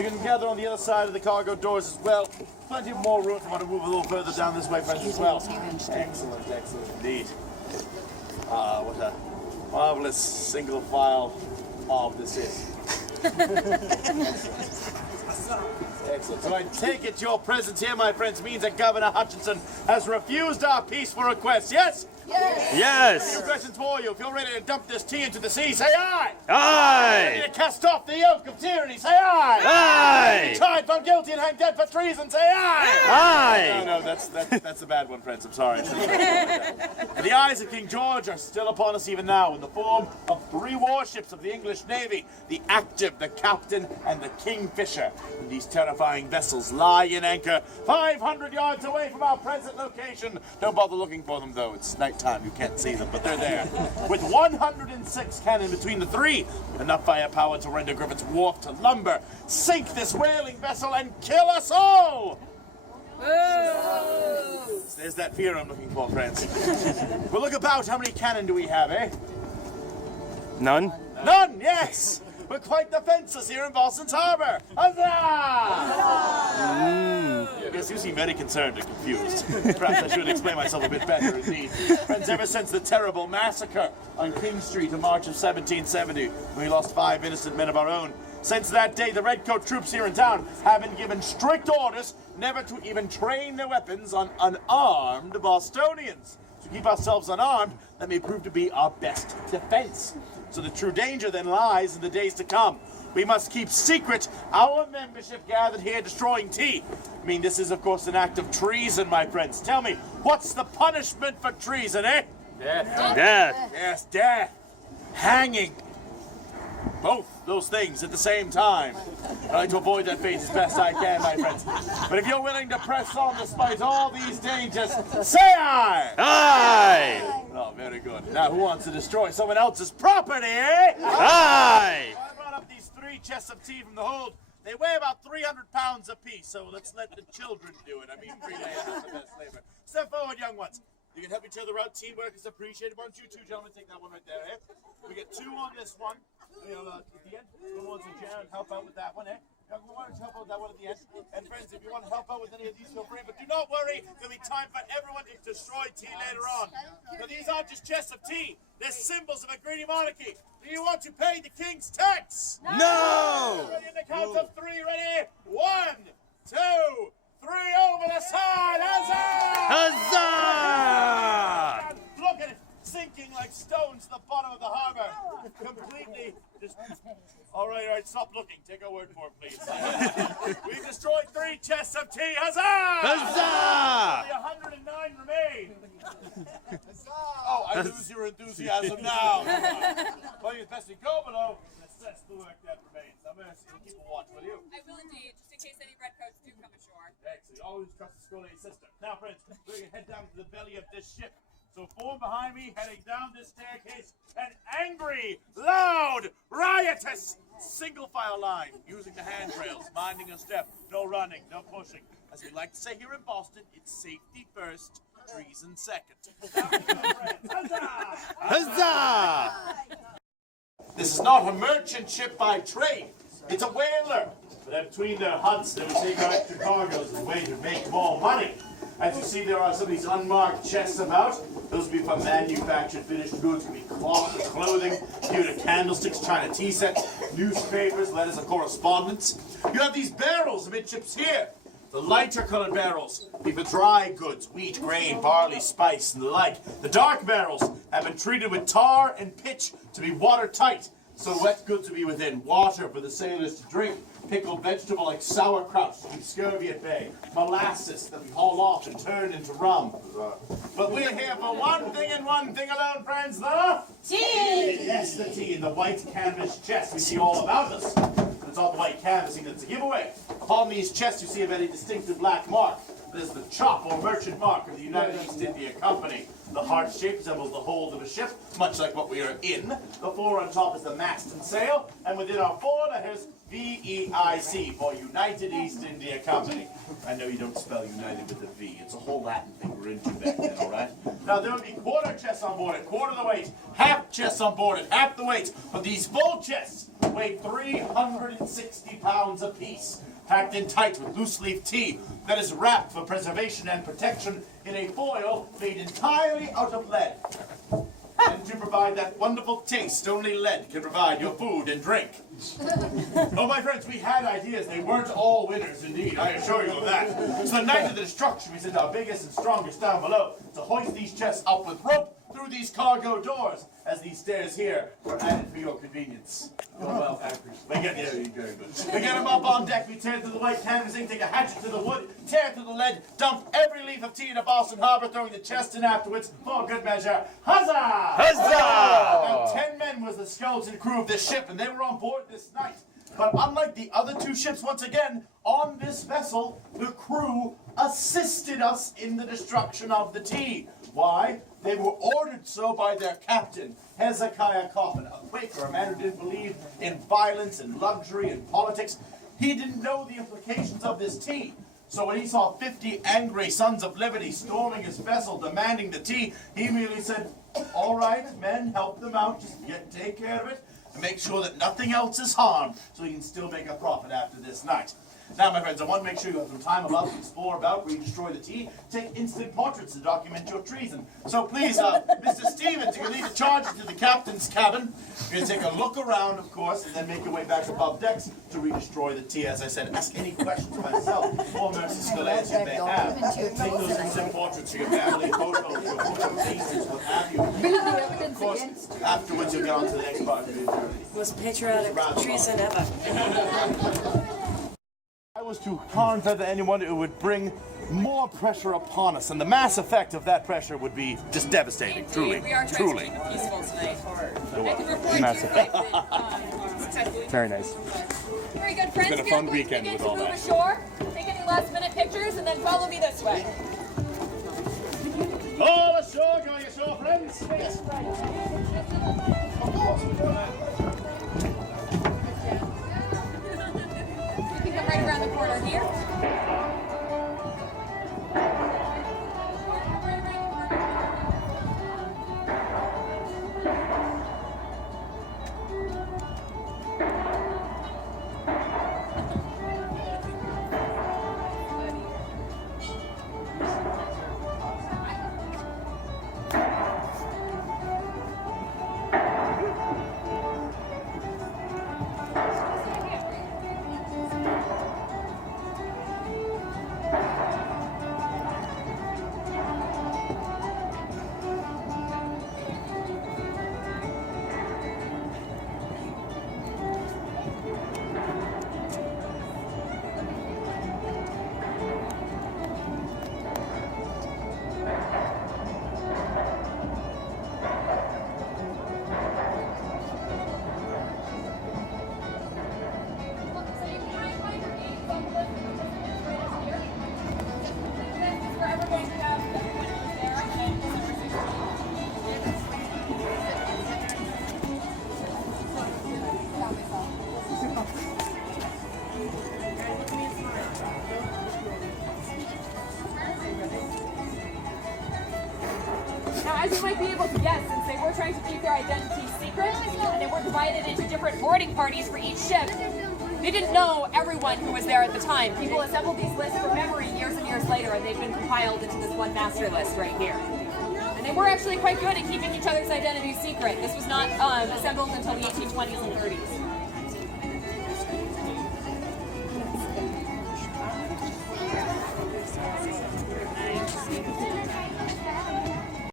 you can gather on the other side of the cargo doors as well. Plenty more room if you want to move a little further down this way, friends, as well. Excellent, excellent indeed. What a marvelous single file mob this is. Excellent. So I take it your presence here, my friends, means that Governor Hutchinson has refused our peaceful request, yes? Yes! Yes! Your questions for you. If you're ready to dump this tea into the sea, say aye! Aye! Ready to cast off the yoke of tyranny, say aye! Aye! Tried, found guilty, and hanged dead for treason, say aye! Aye! No, that's a bad one, friends. I'm sorry. The eyes of King George are still upon us even now in the form of 3 warships of the English Navy, the Active, the Captain, and the Kingfisher. And these terrifying vessels lie in anchor 500 yards away from our present location. Don't bother looking for them, though. It's nighttime. You can't see them, but they're there. With 106 cannon between the 3, enough firepower to render Griffin's Wharf to lumber, sink this whaling vessel, and kill us all! There's that fear I'm looking for, friends. Well, look about. How many cannon do we have, eh? None? None, yes! We're quite defenseless here in Boston's Harbor. Huzzah! Yes, you seem very concerned and confused. Perhaps I should explain myself a bit better, indeed. Friends, ever since the terrible massacre on King Street in March of 1770, when we lost 5 innocent men of our own, since that day, the Redcoat troops here in town have been given strict orders never to even train their weapons on unarmed Bostonians. To keep ourselves unarmed, that may prove to be our best defense. So the true danger then lies in the days to come. We must keep secret our membership gathered here destroying tea. I mean, this is, of course, an act of treason, my friends. Tell me, what's the punishment for treason, eh? Death. Death. Yes, death. Hanging. Both those things at the same time. I like to avoid that fate as best I can, my friends. But if you're willing to press on despite all these dangers, say aye! Aye! Oh, very good. Now, who wants to destroy someone else's property, eh? Aye! I brought up these 3 chests of tea from the hold. They weigh about 300 pounds apiece, so let's let the children do it. I mean, 3 days is the best labor. Step forward, young ones. You can help each other out. Teamwork is appreciated. Why don't you 2 gentlemen take that one right there, eh? We get 2 on this one. You know, at the end, the ones in Jared help out with that one, eh? Why don't you help out with that one at the end? And friends, if you want to help out with any of these, feel free. But do not worry, there'll be time for everyone to destroy tea later on. Now, these aren't just chests of tea. They're symbols of a greedy monarchy. Do you want to pay the king's tax? No! Ready in the count of 3, ready? 1, 2, 3, over the side! Huzzah! Huzzah! Look at it, sinking like stones to the bottom of the harbor. Completely just... All right, stop looking. Take our word for it, please. We've destroyed 3 chests of tea. Huzzah! Huzzah! Only 109 remain. Oh, I lose your enthusiasm now. Well, it's best we go below and assess the work that remains. Now, Mercy, keep a watch, will you? I will indeed, just in case any redcoats do come ashore. Excellent. Always trust the Scully sister. Now, friends, we're going to head down to the belly of this ship. So form behind me, heading down this staircase, an angry, loud, riotous, single-file line, using the handrails, minding a step, no running, no pushing. As we like to say here in Boston, it's safety first, treason second. Huzzah! Huzzah! This is not a merchant ship by trade. It's a whaler. But between their huts, they would take our extra cargoes as a way to make more money. As you see, there are some of these unmarked chests about. Those will be for manufactured finished goods. Could be cloth and clothing, pewter candlesticks, china tea sets, newspapers, letters of correspondence. You have these barrels amidships here. The lighter colored barrels be for dry goods, wheat, grain, barley, spice, and the like. The dark barrels have been treated with tar and pitch to be watertight, so wet goods will be within. Water for the sailors to drink. Pickled vegetable like sauerkraut to keep scurvy at bay. Molasses that we haul off and turn into rum. But we're here for one thing and one thing alone, friends, the Tea! Yes, the tea in the white canvas chest we see all about us. It's all the white canvassing that's a giveaway. Upon these chests you see a very distinctive black mark. There's the chop or merchant mark of the United East India Company. The heart shape resembles the hold of a ship, much like what we are in. The 4 on top is the mast and sail, and within our 4 letters, VEIC for United East India Company. I know you don't spell United with a V. It's a whole Latin thing we're into back then, all right? Now, there would be quarter chests on board at quarter the weight, half chests on board at half the weight, but these full chests weigh 360 pounds apiece, packed in tight with loose-leaf tea that is wrapped for preservation and protection in a foil made entirely out of lead. And to provide that wonderful taste only lead can provide your food and drink. Oh, my friends, we had ideas. They weren't all winners, indeed. I assure you of that. So the night of the destruction, we sent our biggest and strongest down below to hoist these chests up with rope through these cargo doors, as these stairs here were added for your convenience. Oh, well, we get very good. We get them up on deck, we tear through the white canvassing, take a hatchet to the wood, tear through the lead, dump every leaf of tea into Boston Harbor, throwing the chest in afterwards, for good measure. Huzzah! Huzzah! Now, 10 men was the skeleton crew of this ship, and they were on board this night. But unlike the other two ships, once again, on this vessel, the crew assisted us in the destruction of the tea. Why? They were ordered so by their captain, Hezekiah Coffin, a Quaker, a man who didn't believe in violence and luxury and politics. He didn't know the implications of this tea. So when he saw 50 angry sons of liberty storming his vessel, demanding the tea, he merely said, all right, men, help them out, just take care of it, and make sure that nothing else is harmed, so you can still make a profit after this night. Now, my friends, I want to make sure you have some time allowed to explore about where you destroy the tea. Take instant portraits to document your treason. So please, Mr. Stevens, you can lead the charge to the captain's cabin. You're going to take a look around, of course, and then make your way back above decks to re-destroy the tea. As I said, ask any questions myself or Mercy Scalise you may have. Take those instant portraits of your family, photos, your photo cases, what have you. Of course, afterwards you'll get on to the next part of the journey. Most patriotic treason ever. I was to harm to anyone, it would bring more pressure upon us, and the mass effect of that pressure would be just devastating. Truly, We are trying truly. to keep it peaceful tonight. I can report to you Massive. that successfully. Very nice. Very good, friends. been a We fun are going weekend to with begin all to that. move ashore. Take any last-minute pictures, and then follow me this way. All ashore, going ashore, friends. Yes. You can come right around the corner here. Now, as you might be able to guess, since they were trying to keep their identity secret, and they were divided into different boarding parties for each ship, they didn't know everyone who was there at the time. People assembled these lists from memory years and years later, and they've been compiled into this one master list right here. And they were actually quite good at keeping each other's identities secret. This was not assembled until the 1820s and 30s.